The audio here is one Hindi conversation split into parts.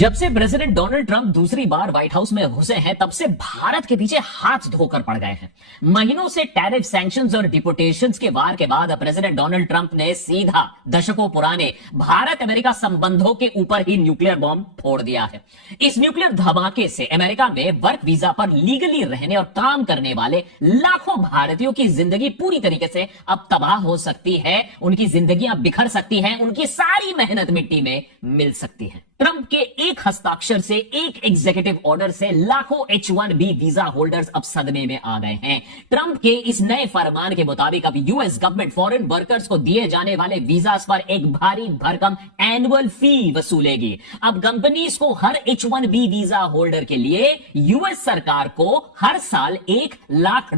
जब से प्रेसिडेंट डोनाल्ड ट्रंप दूसरी बार व्हाइट हाउस में घुसे हैं, तब से भारत के पीछे हाथ धोकर पड़ गए हैं। महीनों से टैरिफ सैंक्शंस और डिपोटेशंस के वार के बाद प्रेसिडेंट डोनाल्ड ट्रंप ने सीधा दशकों पुराने भारत अमेरिका संबंधों के ऊपर ही न्यूक्लियर बॉम्ब फोड़ दिया है। इस न्यूक्लियर धमाके से अमेरिका में वर्क वीजा पर लीगली रहने और काम करने वाले लाखों भारतीयों की जिंदगी पूरी तरीके से अब तबाह हो सकती है, उनकी जिंदगियां बिखर सकती हैं, उनकी सारी मेहनत मिट्टी में मिल सकती है। ट्रंप के एक हस्ताक्षर से, एक एग्जीक्यूटिव ऑर्डर से लाखों H-1B वीजा होल्डर्स अब सदमे में आ गए हैं। ट्रंप के इस नए फरमान के मुताबिक अब यूएस गवर्नमेंट फॉरेन वर्कर्स को दिए जाने वाले वीजास पर एक भारी भरकम एनुअल फी वसूलेगी। अब कंपनीज को हर H-1B वीजा होल्डर के लिए यूएस सरकार को हर साल $1 लाख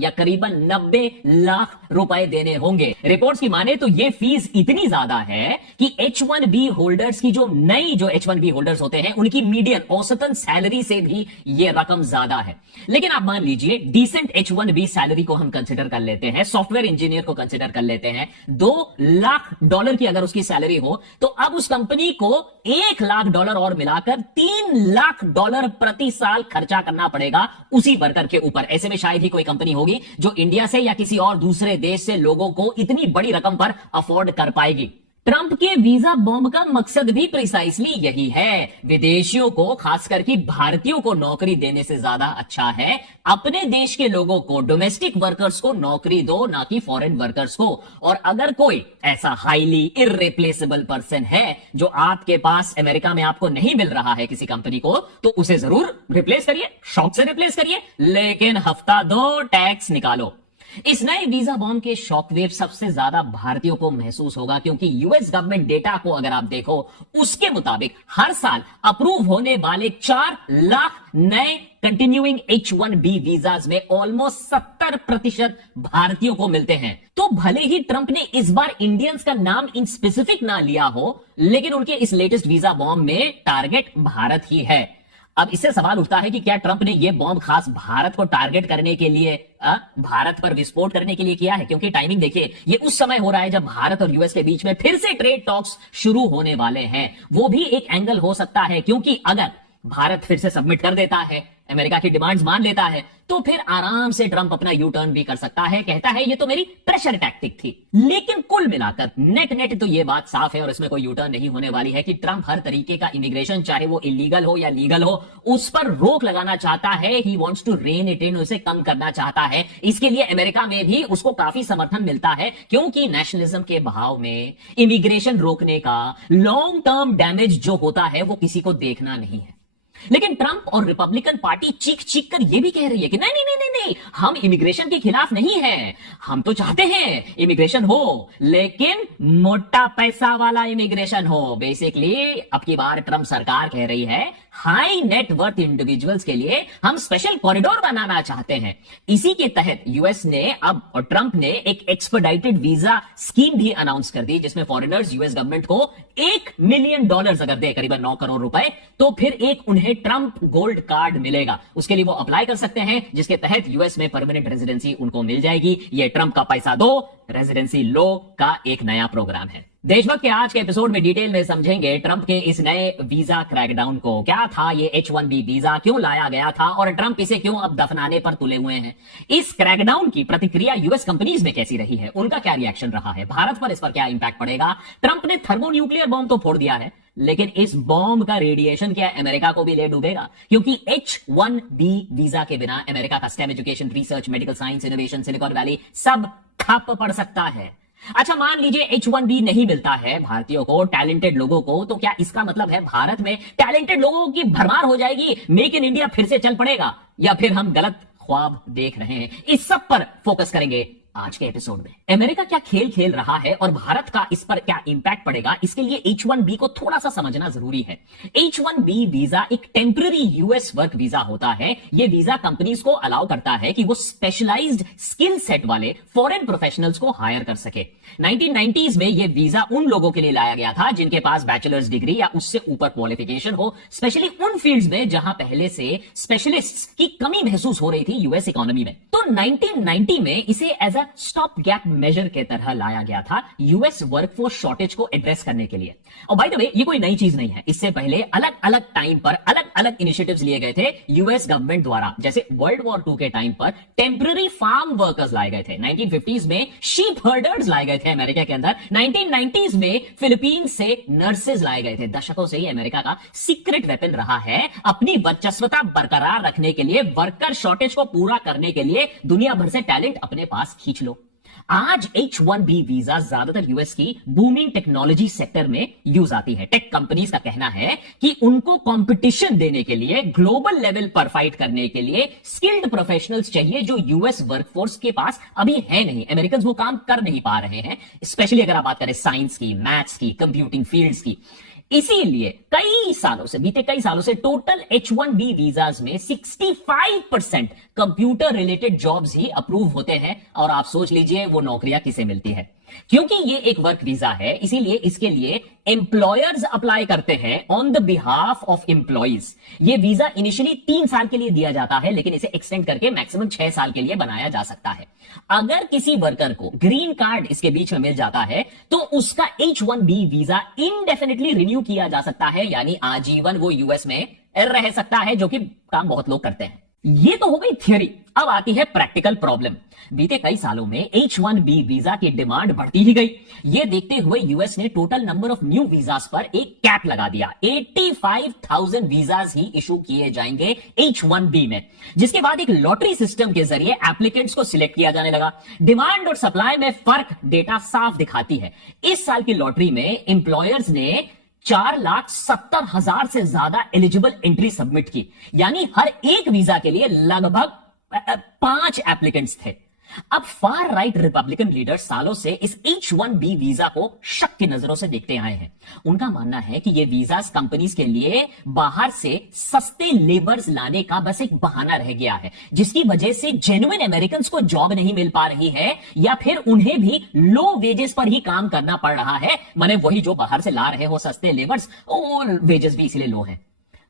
या करीबन 90 लाख रुपए देने होंगे। रिपोर्ट्स की माने तो यह फीस इतनी ज्यादा है कि H-1B होल्डर्स की जो नई H-1B होल्डर्स होते हैं, उनकी मीडियन औसतन सैलरी से भी यह रकम ज्यादा है। लेकिन आप मान लीजिए डिसेंट H-1B सैलरी को हम कंसिडर कर लेते हैं, सॉफ्टवेयर इंजीनियर को कंसिडर कर लेते हैं, $2 लाख की अगर उसकी सैलरी हो, तो अब उस कंपनी को $1 लाख और मिलाकर $3 लाख प्रति साल खर्चा करना पड़ेगा उसी वर्कर के ऊपर। ऐसे में शायद ही कोई कंपनी होगी जो इंडिया से या किसी और दूसरे देश से लोगों को इतनी बड़ी रकम पर अफोर्ड कर पाएगी। ट्रंप के वीजा बॉम्ब का मकसद भी प्रिसाइसली यही है। विदेशियों को, खासकर कि भारतीयों को नौकरी देने से ज्यादा अच्छा है अपने देश के लोगों को, डोमेस्टिक वर्कर्स को नौकरी दो, ना कि फॉरेन वर्कर्स को। और अगर कोई ऐसा हाईली इररिप्लेसेबल पर्सन है जो आपके पास अमेरिका में आपको नहीं मिल रहा है किसी कंपनी को, तो उसे जरूर रिप्लेस करिए, शौक से रिप्लेस करिए, लेकिन हफ्ता 2 टैक्स निकालो। इस नए वीजा बॉम्ब के शॉकवेव सबसे ज्यादा भारतीयों को महसूस होगा, क्योंकि यूएस गवर्नमेंट डेटा को अगर आप देखो, उसके मुताबिक हर साल अप्रूव होने वाले 4 लाख नए कंटिन्यूइंग H-1B वीजाज में ऑलमोस्ट 70% भारतीयों को मिलते हैं। तो भले ही ट्रंप ने इस बार इंडियंस का नाम इन स्पेसिफिक ना लिया हो, लेकिन उनके इस लेटेस्ट वीजा बॉम्ब में टारगेट भारत ही है। अब इससे सवाल उठता है कि क्या ट्रंप ने यह बॉम्ब खास भारत को टारगेट करने के लिए, भारत पर विस्फोट करने के लिए किया है? क्योंकि टाइमिंग देखिए, ये उस समय हो रहा है जब भारत और यूएस के बीच में फिर से ट्रेड टॉक्स शुरू होने वाले हैं। वो भी एक एंगल हो सकता है, क्योंकि अगर भारत फिर से सबमिट कर देता है, अमेरिका की डिमांड्स मान लेता है, तो फिर आराम से ट्रंप अपना यू टर्न भी कर सकता है। कहता है ये तो मेरी प्रेशर टैक्टिक थी। लेकिन कुल मिलाकर नेट तो ये बात साफ है, और इसमें कोई यू टर्न नहीं होने वाली है, कि ट्रंप हर तरीके का इमिग्रेशन, चाहे वो इलीगल हो या लीगल हो, उस पर रोक लगाना चाहता है। He wants to rein it in, उसे कम करना चाहता है। इसके लिए अमेरिका में भी उसको काफी समर्थन मिलता है, क्योंकि नेशनलिज्म के बहाव में इमिग्रेशन रोकने का लॉन्ग टर्म डैमेज जो होता है वो किसी को देखना नहीं है। लेकिन ट्रंप और रिपब्लिकन पार्टी चीख कर यह भी कह रही है कि नहीं, हम इमिग्रेशन के खिलाफ नहीं हैं, हम तो चाहते हैं इमिग्रेशन हो, लेकिन मोटा पैसा वाला इमिग्रेशन हो। बेसिकली अब की बार ट्रंप सरकार कह रही है हाई नेट वर्थ इंडिविजुअल्स के लिए हम स्पेशल कॉरिडोर बनाना चाहते हैं। इसी के तहत यूएस ने अब, और ट्रंप ने एक एक्सपेडाइटेड वीजा स्कीम भी अनाउंस कर दी, जिसमें फॉरेनर्स यूएस गवर्नमेंट को $1 मिलियन अगर दे, करीबन 9 करोड़ रुपए, तो फिर एक उन्हें ट्रंप गोल्ड कार्ड मिलेगा। उसके लिए वो अप्लाई कर सकते हैं, जिसके तहत यूएस में परमानेंट रेजिडेंसी उनको मिल जाएगी। ये ट्रंप का पैसा दो, रेजिडेंसी लो का एक नया प्रोग्राम है। देशभक्त के आज के एपिसोड में डिटेल में समझेंगे ट्रंप के इस नए वीजा क्रैकडाउन को। क्या था ये H-1B वीजा, क्यों लाया गया था, और ट्रंप इसे क्यों अब दफनाने पर तुले हुए हैं। इस क्रैकडाउन की प्रतिक्रिया यूएस कंपनीज में कैसी रही है, उनका क्या रिएक्शन रहा है, भारत पर इस पर क्या इंपैक्ट पड़ेगा। ट्रंप ने थर्मोन्यूक्लियर बॉम्ब तो फोड़ दिया है, लेकिन इस बॉम्ब का रेडिएशन क्या अमेरिका को भी ले डूबेगा? क्योंकि H-1B वीजा के बिना अमेरिका का stem, education, research, medical science, innovation, silicon valley सब ठप पड़ सकता है। अच्छा, मान लीजिए H-1B नहीं मिलता है भारतीयों को, टैलेंटेड लोगों को, तो क्या इसका मतलब है भारत में टैलेंटेड लोगों की भरमार हो जाएगी, मेक इन इंडिया फिर से चल पड़ेगा, या फिर हम गलत ख्वाब देख रहे हैं? इस सब पर फोकस करेंगे आज के एपिसोड में। अमेरिका क्या खेल खेल रहा है और भारत का इस पर क्या इंपैक्ट पड़ेगा, इसके लिए H-1B को थोड़ा सा समझना जरूरी है। H-1B वीजा एक टेम्पररी यूएस वर्क वीजा होता है। यह वीजा कंपनीज को अलाउ करता है कि वो स्पेशलाइज्ड स्किल सेट वाले फॉरेन प्रोफेशनल्स को हायर कर सके। 1990s में यह वीजा उन लोगों के लिए लाया गया था जिनके पास बैचलर्स डिग्री या उससे ऊपर क्वालिफिकेशन हो, स्पेशली उन फील्ड्स में जहां पहले से स्पेशलिस्ट्स की कमी महसूस हो रही थी यूएस इकोनॉमी में। तो 1990 में इसे as a visa stop gap measure के तरह लाया गया था यूएस वर्कफोर्स शॉर्टेज को एड्रेस करने के लिए। और बाय द वे ये कोई नई चीज नहीं है, इससे पहले अलग अलग टाइम पर अलग अलग इनिशिएटिव्स लिए गए थे यूएस गवर्नमेंट द्वारा। जैसे वर्ल्ड वॉर II के टाइम पर टेम्पररी फार्म वर्कर्स लाए गए थे, 1950s में शीप हर्डर्स लाए गए थे अमेरिका के अंदर, 1990s में फिलीपींस से नर्सेज लाए गए थे। दशकों से ही अमेरिका का सीक्रेट वेपन रहा है अपनी वर्चस्वता बरकरार रखने के लिए, वर्कर शॉर्टेज को पूरा करने के लिए दुनिया भर से टैलेंट अपने पास खींच लो। आज H1B वीजा ज्यादातर यूएस की बूमिंग टेक्नोलॉजी सेक्टर में यूज आती है। टेक कंपनीज का कहना है कि उनको कंपटीशन देने के लिए, ग्लोबल लेवल पर फाइट करने के लिए स्किल्ड प्रोफेशनल्स चाहिए जो यूएस वर्कफोर्स के पास अभी है नहीं। अमेरिकन वो काम कर नहीं पा रहे हैं, स्पेशली अगर आप बात करें साइंस की, मैथ्स की, कंप्यूटिंग फील्ड्स की। इसीलिए बीते कई सालों से टोटल H1B वीजाज में 65% कंप्यूटर रिलेटेड जॉब्स ही अप्रूव होते हैं। और आप सोच लीजिए वो नौकरियां किसे मिलती है। क्योंकि ये एक वर्क वीजा है, इसीलिए इसके लिए एम्प्लॉयर्स अप्लाई करते हैं on the behalf of employees. ये वीजा इनिशियली 3 साल के लिए दिया जाता है, लेकिन इसे एक्सटेंड करके मैक्सिमम 6 साल के लिए बनाया जा सकता है। अगर किसी वर्कर को ग्रीन कार्ड इसके बीच में मिल जाता है तो उसका H1B वीजा इनडेफिनेटली रिन्यू किया जा सकता है, यानी आजीवन वो यूएस में रह सकता है, जो कि काम बहुत लोग करते हैं। ये तो हो गई थ्योरी। अब आती है प्रैक्टिकल प्रॉब्लम। बीते कई सालों में H1B वीजा की डिमांड बढ़ती ही गई। ये देखते हुए यूएस ने total number of new visas पर एक कैप लगा दिया। 85,000 वीजास ही इशू किए जाएंगे H1B में, जिसके बाद एक लॉटरी सिस्टम के जरिए एप्लीकेंट्स को सिलेक्ट किया जाने लगा। डिमांड और सप्लाई में फर्क डेटा साफ दिखाती है। इस साल की लॉटरी में एम्प्लॉयर्स ने 4,70,000 से ज्यादा एलिजिबल एंट्री सबमिट की, यानी हर एक वीजा के लिए लगभग 5 एप्लीकेंट्स थे। अब फार राइट रिपब्लिकन लीडर सालों से इस H1B वीजा को शक की नजरों से देखते आए हैं। उनका मानना है कि ये वीजास कंपनीज के लिए बाहर से सस्ते लेबर्स लाने का बस एक बहाना रह गया है, जिसकी वजह से जेन्युइन अमेरिकन को जॉब नहीं मिल पा रही है, या फिर उन्हें भी लो वेजेस पर ही काम करना पड़ रहा है। माने वही जो बाहर से ला रहे हो सस्ते लेबर्स, और वेजेस भी इसीलिए लो है।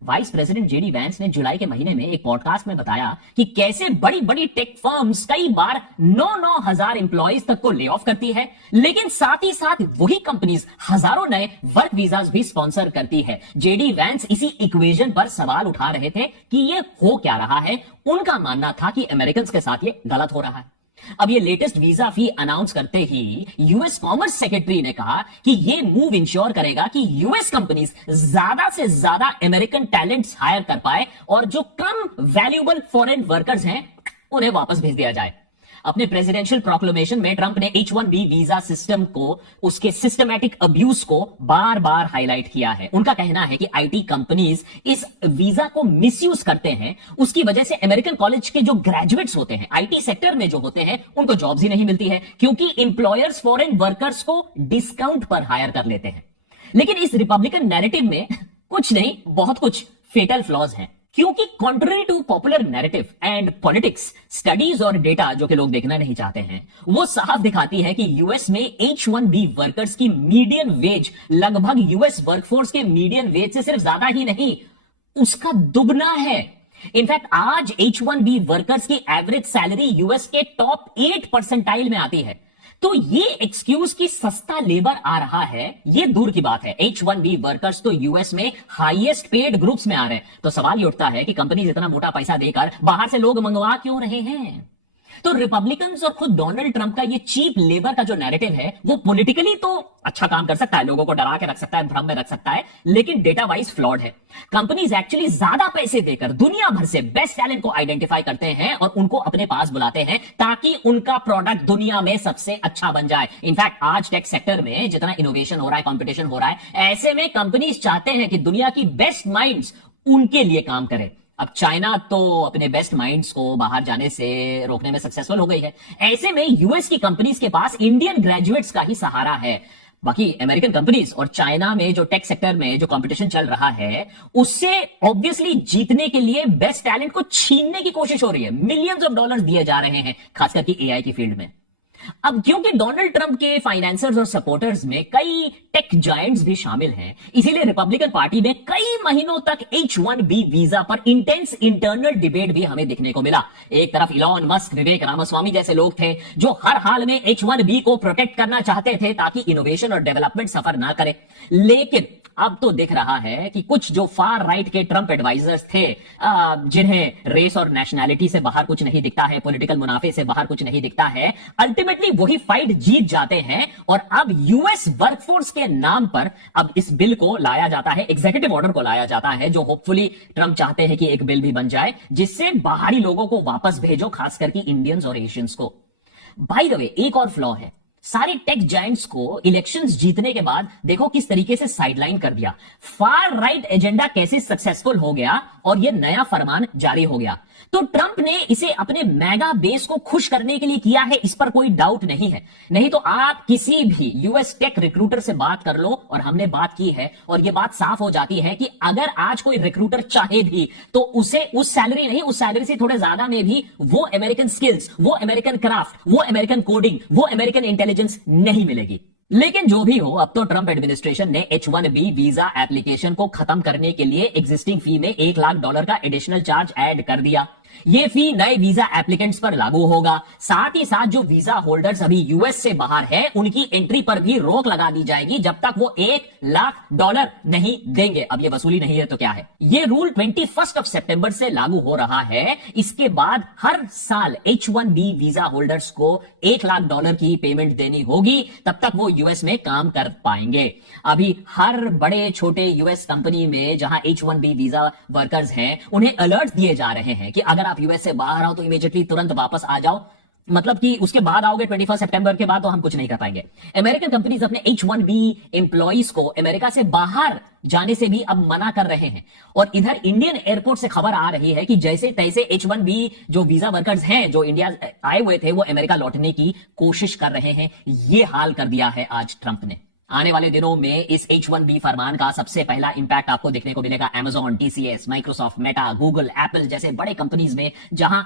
वाइस प्रेसिडेंट जेडी वैंस ने जुलाई के महीने में एक पॉडकास्ट में बताया कि कैसे बड़ी बड़ी टेक फर्म्स कई बार 9-9 हजार एम्प्लॉइज तक को ले ऑफ करती है, लेकिन साथ ही साथ वही कंपनीज हजारों नए वर्क वीजास भी स्पॉन्सर करती है। जेडी वैंस इसी इक्वेशन पर सवाल उठा रहे थे कि ये हो क्या रहा है। उनका मानना था कि अमेरिकन के साथ ये गलत हो रहा है। अब ये लेटेस्ट वीजा फी अनाउंस करते ही यूएस कॉमर्स सेक्रेटरी ने कहा कि ये मूव इंश्योर करेगा कि यूएस कंपनीज ज्यादा से ज्यादा अमेरिकन टैलेंट्स हायर कर पाए और जो कम वैल्यूएबल फॉरेन वर्कर्स हैं उन्हें वापस भेज दिया जाए। अपने प्रेसिडेंशियल प्रोक्लेमेशन में ट्रंप ने H1B वीजा सिस्टम को, उसके सिस्टमैटिक अब्यूज को बार बार हाईलाइट किया है। उनका कहना है कि आईटी कंपनीज इस वीजा को मिसयूज करते हैं, उसकी वजह से अमेरिकन कॉलेज के जो ग्रेजुएट्स होते हैं, आईटी सेक्टर में जो होते हैं, उनको जॉब्स ही नहीं मिलती है, क्योंकि एम्प्लॉयर्स फॉरेन वर्कर्स को डिस्काउंट पर हायर कर लेते हैं। लेकिन इस रिपब्लिकन नैरेटिव में कुछ नहीं, बहुत कुछ फेटल फ्लॉज हैं, क्योंकि contrary to popular narrative and politics, studies और डेटा जो कि लोग देखना नहीं चाहते हैं, वो साफ दिखाती है कि यूएस में H1B वर्कर्स की मीडियन वेज लगभग यूएस वर्कफोर्स के मीडियन वेज से सिर्फ ज्यादा ही नहीं, उसका दुगना है। इनफैक्ट आज H1B वर्कर्स की एवरेज सैलरी यूएस के टॉप 8 परसेंटाइल में आती है। तो ये एक्सक्यूज कि सस्ता लेबर आ रहा है, ये दूर की बात है। H1B वर्कर्स तो यूएस में हाईएस्ट पेड ग्रुप्स में आ रहे हैं। तो सवाल ये उठता है कि कंपनीज इतना मोटा पैसा देकर बाहर से लोग मंगवा क्यों रहे हैं? तो रिपब्लिकन्स और खुद डोनाल्ड ट्रंप का ये चीप लेबर का जो नैरेटिव है, वो पॉलिटिकली तो अच्छा काम कर सकता है, लोगों को डरा के रख सकता है, भ्रम में रख सकता है, लेकिन डेटा वाइज फ्लॉड है। कंपनीज एक्चुअली ज्यादा पैसे देकर दुनिया भर से बेस्ट टैलेंट को आइडेंटिफाई करते हैं और उनको अपने पास बुलाते हैं ताकि उनका प्रोडक्ट दुनिया में सबसे अच्छा बन जाए। इनफैक्ट आज टेक सेक्टर में जितना इनोवेशन हो रहा है, कॉम्पिटिशन हो रहा है, ऐसे में कंपनीज चाहते हैं कि दुनिया की बेस्ट माइंड्स उनके लिए काम करें। अब चाइना तो अपने बेस्ट माइंड्स को बाहर जाने से रोकने में सक्सेसफुल हो गई है। ऐसे में यूएस की कंपनीज के पास इंडियन ग्रेजुएट्स का ही सहारा है। बाकी अमेरिकन कंपनीज और चाइना में जो टेक सेक्टर में जो कंपटीशन चल रहा है, उससे ऑब्वियसली जीतने के लिए बेस्ट टैलेंट को छीनने की कोशिश हो रही है। मिलियंस ऑफ डॉलर्स दिए जा रहे हैं, खासकर कि एआई की फील्ड में। अब क्योंकि डोनाल्ड ट्रंप के फाइनेंसर्स और सपोर्टर्स में कई टेक जायंट्स भी शामिल हैं, इसीलिए रिपब्लिकन पार्टी में कई महीनों तक H1B वीजा पर इंटेंस इंटरनल डिबेट भी हमें दिखने को मिला। एक तरफ इलॉन मस्क, विवेक रामास्वामी जैसे लोग थे जो हर हाल में H1B को प्रोटेक्ट करना चाहते थे ताकि इनोवेशन और डेवलपमेंट सफर ना करे। लेकिन अब तो दिख रहा है कि कुछ जो फार राइट के ट्रंप एडवाइजर्स थे, जिन्हें रेस और नेशनैलिटी से बाहर कुछ नहीं दिखता है, पॉलिटिकल मुनाफे से बाहर कुछ नहीं दिखता है, अल्टीमेटली वही फाइट जीत जाते हैं। और अब यूएस वर्कफोर्स के नाम पर अब इस बिल को लाया जाता है, एग्जीक्यूटिव ऑर्डर को लाया जाता है, जो होपफुली ट्रंप चाहते हैं कि एक बिल भी बन जाए जिससे बाहरी लोगों को वापस भेजो, खास करके इंडियंस और एशियंस को। बाय द वे, एक और फ्लॉ है, सारे टेक जायंट्स को इलेक्शंस जीतने के बाद देखो किस तरीके से साइडलाइन कर दिया। फार राइट एजेंडा कैसे सक्सेसफुल हो गया और यह नया फरमान जारी हो गया। तो ट्रंप ने इसे अपने मेगा बेस को खुश करने के लिए किया है, इस पर कोई डाउट नहीं है। नहीं तो आप किसी भी यूएस टेक रिक्रूटर से बात कर लो, और हमने बात की है और यह बात साफ हो जाती है कि अगर आज कोई रिक्रूटर चाहे भी तो उसे उस सैलरी नहीं, उस सैलरी से थोड़े ज्यादा में भी वो अमेरिकन स्किल्स, वो अमेरिकन क्राफ्ट, वो अमेरिकन कोडिंग, वो अमेरिकन इंटेलिजेंस नहीं मिलेगी। लेकिन जो भी हो, अब तो ट्रंप एडमिनिस्ट्रेशन ने H1B वीजा एप्लीकेशन को खत्म करने के लिए एग्जिस्टिंग फी में $1 लाख का एडिशनल चार्ज ऐड कर दिया। यह फी नए वीजा एप्लीकेंट्स पर लागू होगा। साथ ही साथ जो वीजा होल्डर्स अभी यूएस से बाहर है उनकी एंट्री पर भी रोक लगा दी जाएगी जब तक वो $1 लाख नहीं देंगे। अब ये वसूली नहीं है तो क्या है। ये रूल 21 सितंबर से लागू हो रहा है। इसके बाद हर साल H1B वीजा होल्डर्स को $1 लाख की पेमेंट देनी होगी, तब तक वो यूएस में काम कर पाएंगे। अभी हर बड़े छोटे यूएस कंपनी में जहां H1B वीजा वर्कर्स हैं उन्हें अलर्ट दिए जा रहे हैं कि अगर आप यूएस से बाहर आओ तो इमीडिएटली तुरंत वापस आ जाओ, मतलब कि उसके बाद आओगे 21 सितंबर के बाद तो हम कुछ नहीं कर पाएंगे। अमेरिकन कंपनीज अपने H1B एम्प्लॉइज को अमेरिका से बाहर जाने से भी अब मना कर रहे हैं। और इधर इंडियन एयरपोर्ट से खबर आ रही है कि जैसे तैसे H1B जो वीजा वर्कर्स हैं जो इंडिया आए हुए थे वो अमेरिका लौटने की कोशिश कर रहे हैं। ये हाल कर दिया है आज ट्रंप ने। आने वाले दिनों में इस H1B फरमान का सबसे पहला इंपैक्ट आपको देखने को मिलेगा Amazon, TCS, Microsoft, Meta, Google, Apple जैसे बड़े कंपनीज में, जहां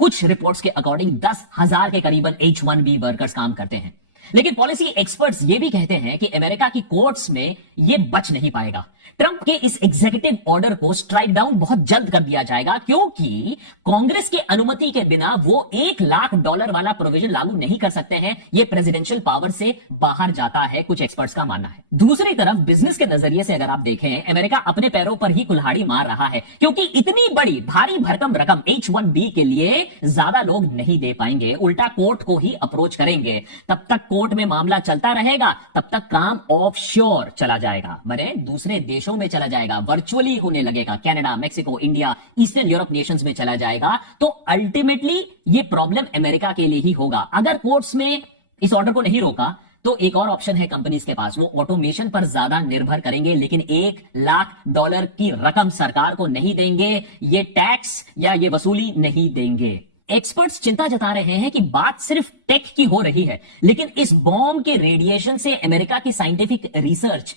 कुछ रिपोर्ट्स के अकॉर्डिंग 10,000 के करीबन H1B वर्कर्स काम करते हैं। लेकिन पॉलिसी एक्सपर्ट्स ये भी कहते हैं कि अमेरिका की कोर्ट्स में ये बच नहीं पाएगा। ट्रंप के इस एग्जीक्यूटिव ऑर्डर को स्ट्राइक डाउन बहुत जल्द कर दिया जाएगा, क्योंकि कांग्रेस की अनुमति के बिना वो $1 लाख वाला प्रोविजन लागू नहीं कर सकते हैं। ये प्रेसिडेंशियल पावर से बाहर जाता है, कुछ एक्सपर्ट्स का मानना है। दूसरी तरफ बिजनेस के नजरिए से अगर आप देखें, अमेरिका अपने पैरों पर ही कुल्हाड़ी मार रहा है, क्योंकि इतनी बड़ी भारी भरकम रकम H1B के लिए ज्यादा लोग नहीं दे पाएंगे, उल्टा कोर्ट को ही अप्रोच करेंगे। तब तक कोर्ट में मामला चलता रहेगा, तब तक काम ऑफशोर चला जाएगा, माने दूसरे देशों में चला जाएगा, वर्चुअली होने लगेगा, Canada, Mexico, India, eastern Europe Nations में चला जाएगा। तो अल्टीमेटली ये प्रॉब्लम अमेरिका के लिए ही होगा। अगर कोर्ट्स में इस ऑर्डर को नहीं रोका तो एक और ऑप्शन है कंपनीज के पास, वो ऑटोमेशन पर ज्यादा निर्भर करेंगे, लेकिन $1 लाख की रकम सरकार को नहीं देंगे, ये टैक्स या ये वसूली नहीं देंगे। एक्सपर्ट्स चिंता जता रहे हैं कि बात सिर्फ टेक की हो रही है, लेकिन इस बॉम्ब के रेडिएशन से अमेरिका की साइंटिफिक रिसर्च,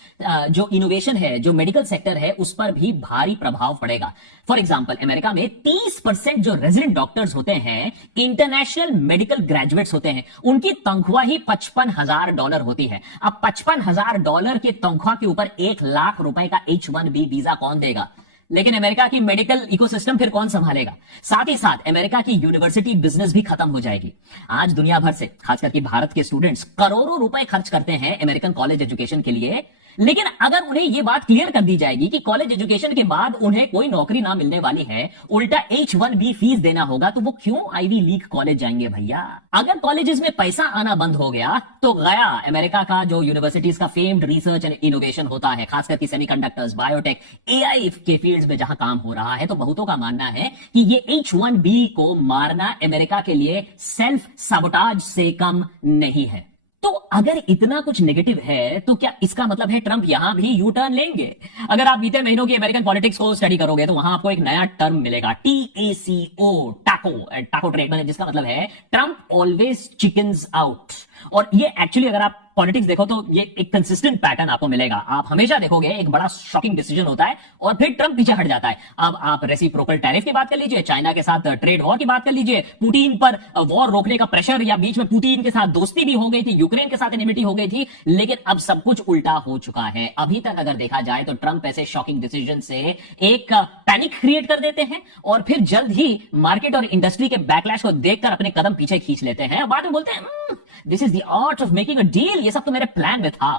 जो इनोवेशन है, जो मेडिकल सेक्टर है, उस पर भी भारी प्रभाव पड़ेगा। फॉर एग्जांपल, अमेरिका में 30% जो रेजिडेंट डॉक्टर्स होते हैं इंटरनेशनल मेडिकल ग्रेजुएट्स होते हैं, उनकी तनख्वाह ही $55,000 होती है। अब $55,000 की तनख्वाह के ऊपर $1 लाख का H1B वीजा कौन देगा? लेकिन अमेरिका की मेडिकल इकोसिस्टम फिर कौन संभालेगा? साथ ही साथ अमेरिका की यूनिवर्सिटी बिजनेस भी खत्म हो जाएगी। आज दुनिया भर से, खास करके भारत के स्टूडेंट्स करोड़ों रुपए खर्च करते हैं अमेरिकन कॉलेज एजुकेशन के लिए, लेकिन अगर उन्हें यह बात क्लियर कर दी जाएगी कि कॉलेज एजुकेशन के बाद उन्हें कोई नौकरी ना मिलने वाली है, उल्टा H1B फीस देना होगा, तो वो क्यों आईवी लीग कॉलेज जाएंगे भैया? अगर कॉलेजेस में पैसा आना बंद हो गया तो गया अमेरिका का जो यूनिवर्सिटीज का फेम्ड रिसर्च एंड इनोवेशन होता है, खास करके सेमीकंडक्टर्स, बायोटेक, AI के फील्ड्स में जहां काम हो रहा है। तो बहुतों का मानना है कि ये H1B को मारना अमेरिका के लिए सेल्फ सबोटाज से कम नहीं है। तो अगर इतना कुछ नेगेटिव है तो क्या इसका मतलब है ट्रंप यहां भी यू टर्न लेंगे? अगर आप बीते महीनों की अमेरिकन पॉलिटिक्स को स्टडी करोगे तो वहां आपको एक नया टर्म मिलेगा, TACO, टाको ट्रेड, जिसका मतलब है ट्रंप ऑलवेज चिकन्स आउट। और ये एक्चुअली अगर आप पॉलिटिक्स देखो तो ये एक कंसिस्टेंट पैटर्न आपको मिलेगा। आप हमेशा देखोगे एक बड़ा शॉकिंग डिसीजन होता है और फिर ट्रंप पीछे हट जाता है। अब आप रेसिप्रोकल टैरिफ की बात कर लीजिए, चाइना के साथ ट्रेड वॉर की बात कर लीजिए, पुतिन पर वॉर रोकने का प्रेशर, या बीच में पुतिन के साथ दोस्ती भी हो गई थी, यूक्रेन के साथ एनिमिटी हो गई थी, लेकिन अब सब कुछ उल्टा हो चुका है। अभी तक अगर देखा जाए तो ट्रंप ऐसे शॉकिंग डिसीजन से एक पैनिक क्रिएट कर देते हैं और फिर जल्द ही मार्केट और इंडस्ट्री के बैकलैश को देखकर अपने कदम पीछे खींच लेते हैं और बाद में बोलते हैं this is the art of making a deal, ये सब तो मेरे प्लान में था।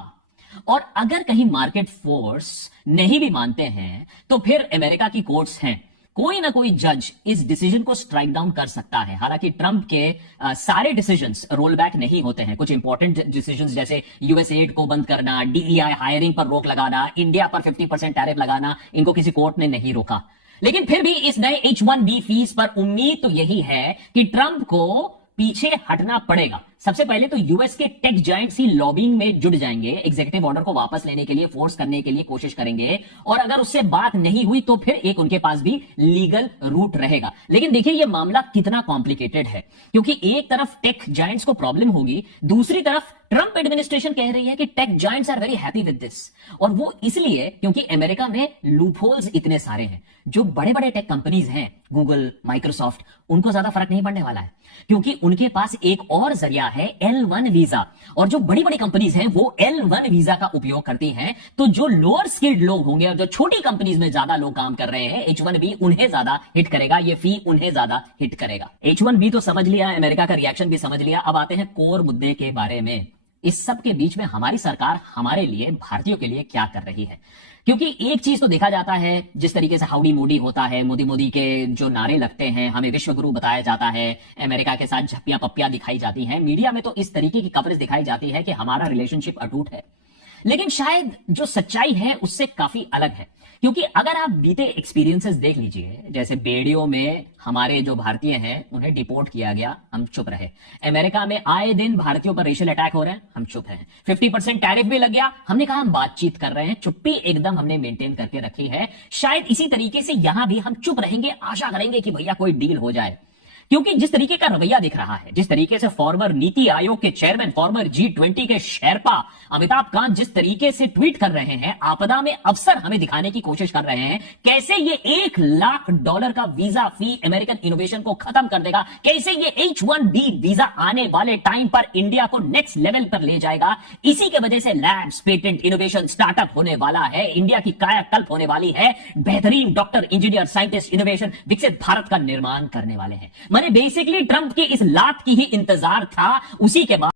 और अगर कहीं मार्केट फोर्स नहीं भी मानते हैं तो फिर अमेरिका की कोर्ट्स हैं, कोई ना कोई जज इस डिसीजन को स्ट्राइक डाउन कर सकता है। हालांकि ट्रंप के सारे डिसीजंस रोल बैक नहीं होते हैं। कुछ इंपॉर्टेंट डिसीजंस जैसे यूएस एड को बंद करना, डीईआई हायरिंग पर रोक लगाना, इंडिया पर 50% टैरिफ लगाना, इनको किसी कोर्ट ने नहीं रोका। लेकिन फिर भी इस नए H-1B फीस पर उम्मीद तो यही है कि ट्रंप को पीछे हटना पड़ेगा। सबसे पहले तो यूएस के टेक जायंट्स ही लॉबिंग में जुट जाएंगे, एग्जीक्यूटिव ऑर्डर को वापस लेने के लिए, फोर्स करने के लिए कोशिश करेंगे, और अगर उससे बात नहीं हुई तो फिर एक उनके पास भी लीगल रूट रहेगा। लेकिन देखिए यह मामला कितना कॉम्प्लिकेटेड है, क्योंकि एक तरफ टेक जायंट्स को प्रॉब्लम होगी, दूसरी तरफ ट्रंप एडमिनिस्ट्रेशन कह रही है कि tech giants are very happy with this, और वो इसलिए क्योंकि अमेरिका में लूपहोल्स इतने सारे हैं। जो बड़े बड़े टेक कंपनीज हैं, गूगल, माइक्रोसॉफ्ट, उनको ज्यादा फर्क नहीं पड़ने वाला है, क्योंकि उनके पास एक और जरिया है L1 वीजा, और जो बड़ी बड़ी कंपनीज हैं वो L1 वीजा का उपयोग करती हैं। तो जो लोअर स्किल्ड लोग होंगे और जो छोटी कंपनीज में ज्यादा लोग काम कर रहे हैं, H-1B उन्हें ज्यादा हिट करेगा, ये फी उन्हें ज्यादा हिट करेगा। H-1B तो समझ लिया, अमेरिका का रिएक्शन भी समझ लिया। अब आते हैं कोर मुद्दे के बारे में। इस सब के बीच में हमारी सरकार हमारे लिए, भारतीयों के लिए क्या कर रही है? क्योंकि एक चीज तो देखा जाता है, जिस तरीके से हाउडी मोदी होता है, मोदी मोदी के जो नारे लगते हैं, हमें विश्व गुरु बताया जाता है, अमेरिका के साथ झप्पियां पप्पियां दिखाई जाती हैं, मीडिया में तो इस तरीके की कवरेज दिखाई जाती है कि हमारा रिलेशनशिप अटूट है। लेकिन शायद जो सच्चाई है उससे काफी अलग है, क्योंकि अगर आप बीते एक्सपीरियंसेस देख लीजिए, जैसे बेड़ियों में हमारे जो भारतीय हैं उन्हें डिपोर्ट किया गया, हम चुप रहे। अमेरिका में आए दिन भारतीयों पर रेशियल अटैक हो रहे हैं, हम चुप हैं। 50% टैरिफ भी लग गया, हमने कहा हम बातचीत कर रहे हैं, चुप्पी एकदम हमने मेंटेन करके रखी है। शायद इसी तरीके से यहां भी हम चुप रहेंगे, आशा करेंगे कि भैया कोई डील हो जाए। क्योंकि जिस तरीके का रवैया दिख रहा है, जिस तरीके से फॉर्मर नीति आयोग के चेयरमैन, फॉर्मर G20 के शेरपा अमिताभ कांत जिस तरीके से ट्वीट कर रहे हैं, आपदा में अवसर हमें दिखाने की कोशिश कर रहे हैं, कैसे ये $1 लाख का वीजा फी अमेरिकन इनोवेशन को खत्म कर देगा, कैसे ये H-1B वीजा आने वाले टाइम पर इंडिया को नेक्स्ट लेवल पर ले जाएगा। इसी के वजह से लैब्स, पेटेंट, इनोवेशन, स्टार्टअप होने वाला है, इंडिया की कायाकल्प होने वाली है, बेहतरीन डॉक्टर, इंजीनियर, साइंटिस्ट, इनोवेशन, विकसित भारत का निर्माण करने वाले हैं। मैंने बेसिकली ट्रंप की इस लात की ही इंतजार था, उसी के बाद